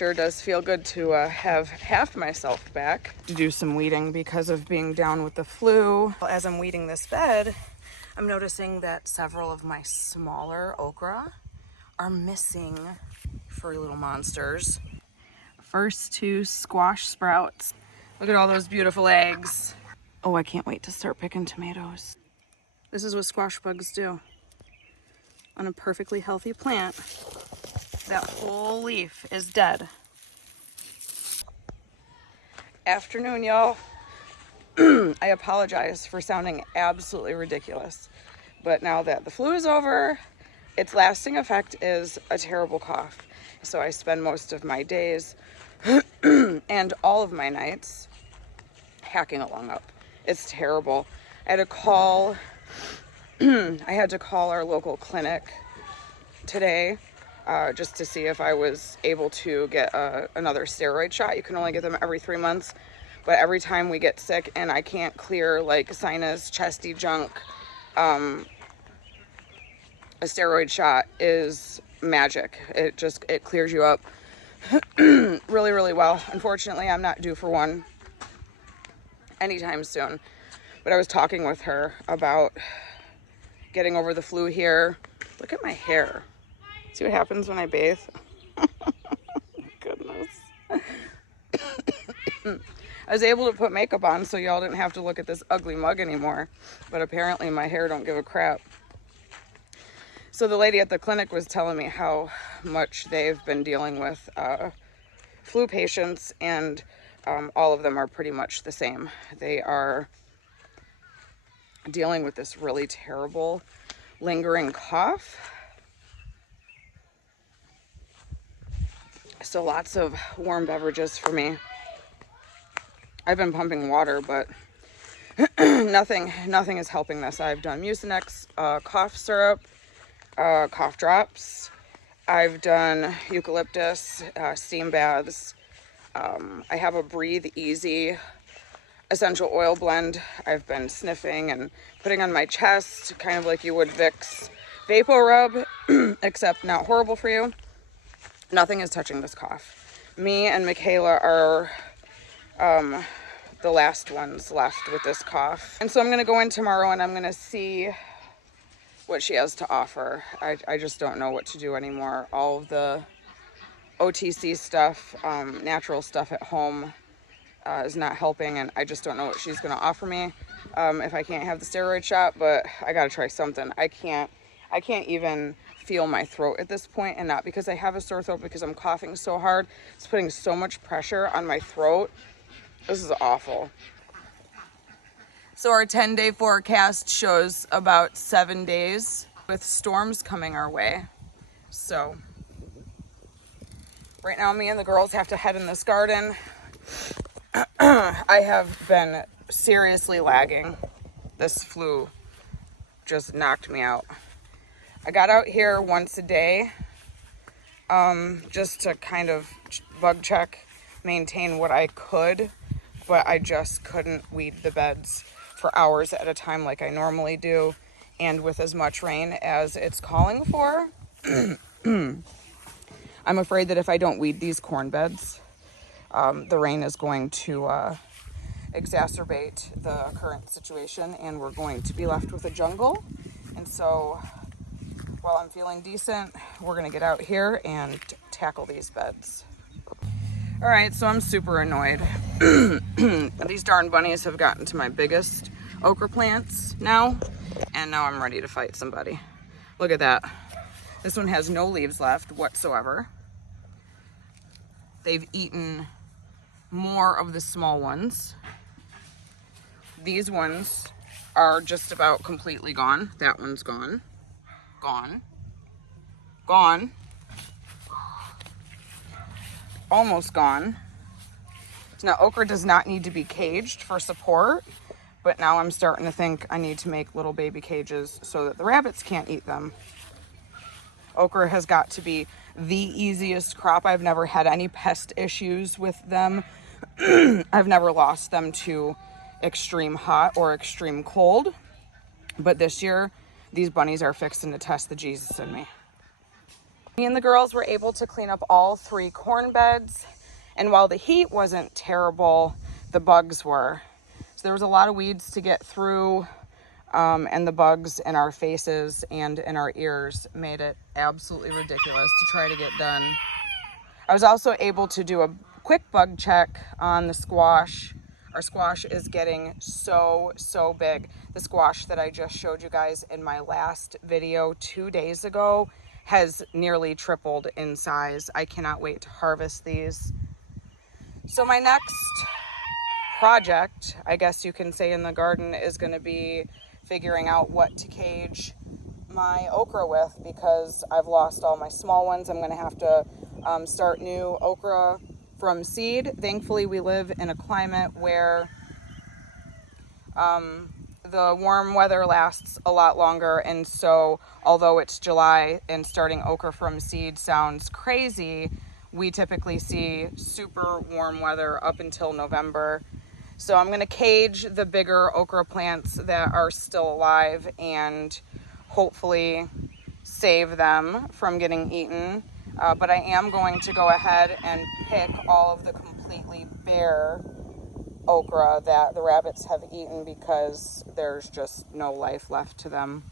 sure does feel good to have half myself back. To do some weeding because of being down with the flu. As I'm weeding this bed, I'm noticing that several of my smaller okra are missing furry little monsters. First 2 squash sprouts. Look at all those beautiful eggs. Oh, I can't wait to start picking tomatoes. This is what squash bugs do. On a perfectly healthy plant, that whole leaf is dead. Afternoon, y'all. I apologize for sounding absolutely ridiculous, but now that the flu is over, its lasting effect is a terrible cough. So I spend most of my days and all of my nights hacking a lung up. It's terrible. I had to call our local clinic today just to see if I was able to get another steroid shot. You can only get them every 3 months, but every time we get sick and I can't clear like sinus, chesty junk, a steroid shot is magic. It clears you up really, really well. Unfortunately, I'm not due for one anytime soon, but I was talking with her about getting over the flu here. Look at my hair. See what happens when I bathe? Goodness. I was able to put makeup on so y'all didn't have to look at this ugly mug anymore, but apparently my hair don't give a crap. So the lady at the clinic was telling me how much they've been dealing with flu patients, and all of them are pretty much the same. They are dealing with this really terrible lingering cough. So lots of warm beverages for me. I've been pumping water, but nothing is helping this. I've done Mucinex, cough syrup, cough drops. I've done eucalyptus, steam baths. I have a Breathe Easy essential oil blend I've been sniffing and putting on my chest, kind of like you would Vicks VapoRub, except not horrible for you. Nothing is touching this cough. Me and Michaela are the last ones left with this cough. And so I'm gonna go in tomorrow and I'm gonna see what she has to offer. I just don't know what to do anymore. All of the OTC stuff, natural stuff at home is not helping, and I just don't know what she's gonna offer me if I can't have the steroid shot, but I gotta try something. I can't even feel my throat at this point, and not because I have a sore throat, because I'm coughing so hard. It's putting so much pressure on my throat. This is awful. So our 10-day forecast shows about 7 days with storms coming our way. So right now me and the girls have to head in this garden. I have been seriously lagging. This flu just knocked me out. I got out here once a day just to kind of bug check, maintain what I could, but I just couldn't weed the beds for hours at a time like I normally do, and with as much rain as it's calling for. I'm afraid that if I don't weed these corn beds, the rain is going to exacerbate the current situation, and we're going to be left with a jungle. And so while I'm feeling decent, we're gonna get out here and tackle these beds. All right, so I'm super annoyed. These darn bunnies have gotten to my biggest okra plants now, and now I'm ready to fight somebody. Look at that. This one has no leaves left whatsoever. They've eaten more of the small ones. These ones are just about completely gone. That one's gone. Gone. Gone. Almost gone. Now, okra does not need to be caged for support, but now I'm starting to think I need to make little baby cages so that the rabbits can't eat them. Okra has got to be the easiest crop. I've never had any pest issues with them. I've never lost them to extreme hot or extreme cold. But this year, these bunnies are fixing to test the Jesus in me. Me and the girls were able to clean up all 3 corn beds, and while the heat wasn't terrible, the bugs were. So there was a lot of weeds to get through, and the bugs in our faces and in our ears made it absolutely ridiculous to try to get done. I was also able to do a quick bug check on the squash. Our squash is getting so big. The squash that I just showed you guys in my last video 2 days ago has nearly tripled in size. I cannot wait to harvest these. So my next project, I guess you can say, in the garden is going to be figuring out what to cage my okra with, because I've lost all my small ones. I'm going to have to start new okra from seed. Thankfully, we live in a climate where the warm weather lasts a lot longer, and so although it's July and starting okra from seed sounds crazy, we typically see super warm weather up until November. So I'm going to cage the bigger okra plants that are still alive and hopefully save them from getting eaten. But I am going to go ahead and pick all of the completely bare okra that the rabbits have eaten, because there's just no life left to them.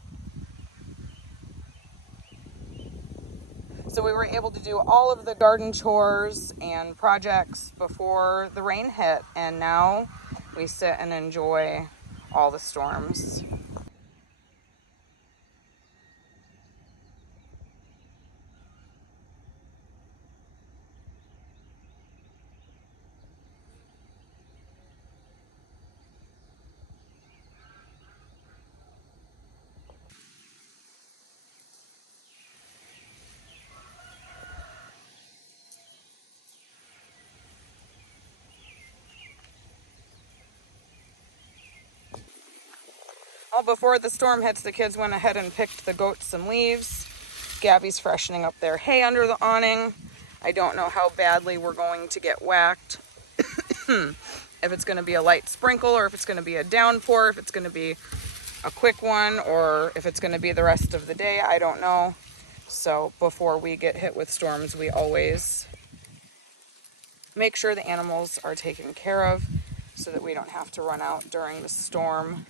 So we were able to do all of the garden chores and projects before the rain hit, and now we sit and enjoy all the storms. Well, before the storm hits, the kids went ahead and picked the goats some leaves. Gabby's freshening up their hay under the awning. I don't know how badly we're going to get whacked. If it's going to be a light sprinkle, or if it's going to be a downpour, if it's going to be a quick one, or if it's going to be the rest of the day, I don't know. So before we get hit with storms, we always make sure the animals are taken care of so that we don't have to run out during the storm.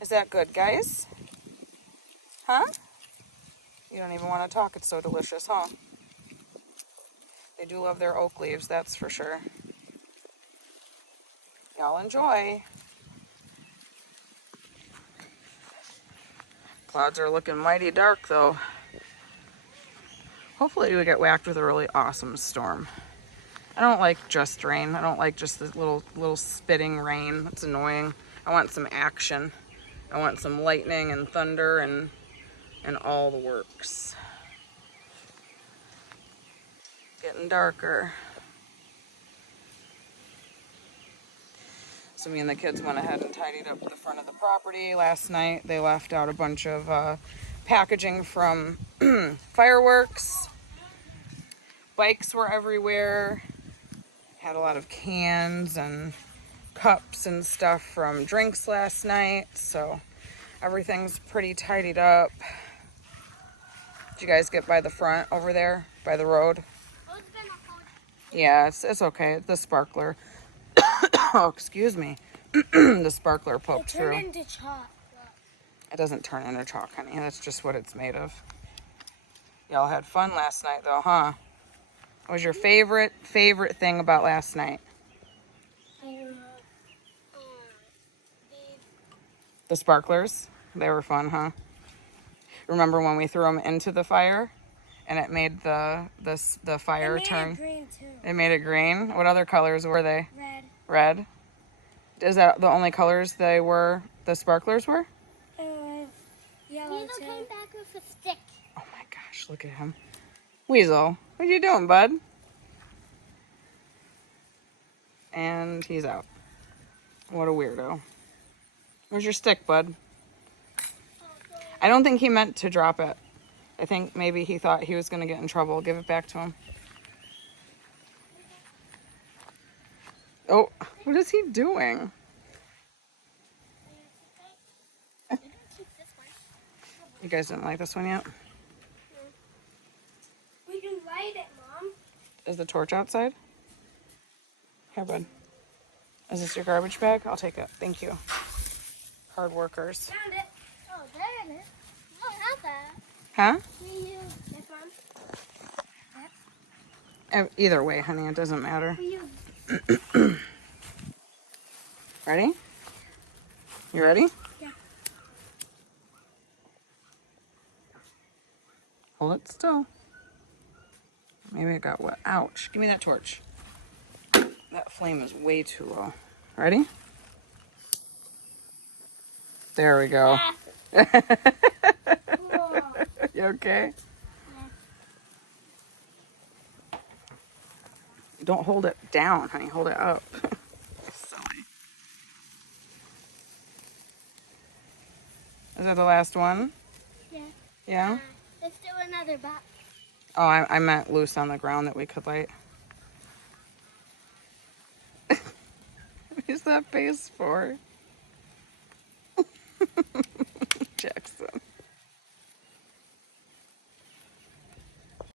Is that good, guys? Huh? You don't even want to talk. It's so delicious, huh? They do love their oak leaves, that's for sure. Y'all enjoy. Clouds are looking mighty dark, though. Hopefully we get whacked with a really awesome storm. I don't like just rain. I don't like just this little spitting rain. That's annoying. I want some action. I want some lightning and thunder and all the works. Getting darker. So me and the kids went ahead and tidied up the front of the property last night. They left out a bunch of packaging from fireworks. Bikes were everywhere. Had a lot of cans and cups and stuff from drinks last night. So everything's pretty tidied up. Did you guys get by the front over there by the road? Yeah, it's okay. The sparkler. Oh, excuse me. The sparkler poked through. It turned into chalk. It doesn't turn into chalk, honey. That's just what it's made of. Y'all had fun last night, though, huh? What was your favorite thing about last night? The sparklers. They were fun, huh? Remember when we threw them into the fire and it made the fire turn? It made it green, too. It made it green? What other colors were they? Red. Red? Is that the only colors they were, the sparklers were? Yellow, Weasel too. Came back with a stick. Oh my gosh, look at him. Weasel, what are you doing, bud? And he's out. What a weirdo. Where's your stick, bud? I don't think he meant to drop it. I think maybe he thought he was going to get in trouble. Give it back to him. Oh, what is he doing? You guys didn't like this one yet? Is the torch outside? Here, bud. Is this your garbage bag? I'll take it. Thank you. Hard workers. Found it. Oh, there it is. Oh, not that. Huh? Me, you. This one. Either way, honey, it doesn't matter. For you. Ready? You ready? Yeah. Hold it still. Maybe it got wet. Ouch. Give me that torch. That flame is way too low. Ready? There we go. Whoa. You okay? Yeah. Don't hold it down, honey. Hold it up. Silly. Is that the last one? Yeah. Yeah? Let's do another box. Oh, I meant loose on the ground that we could light. What is that face for?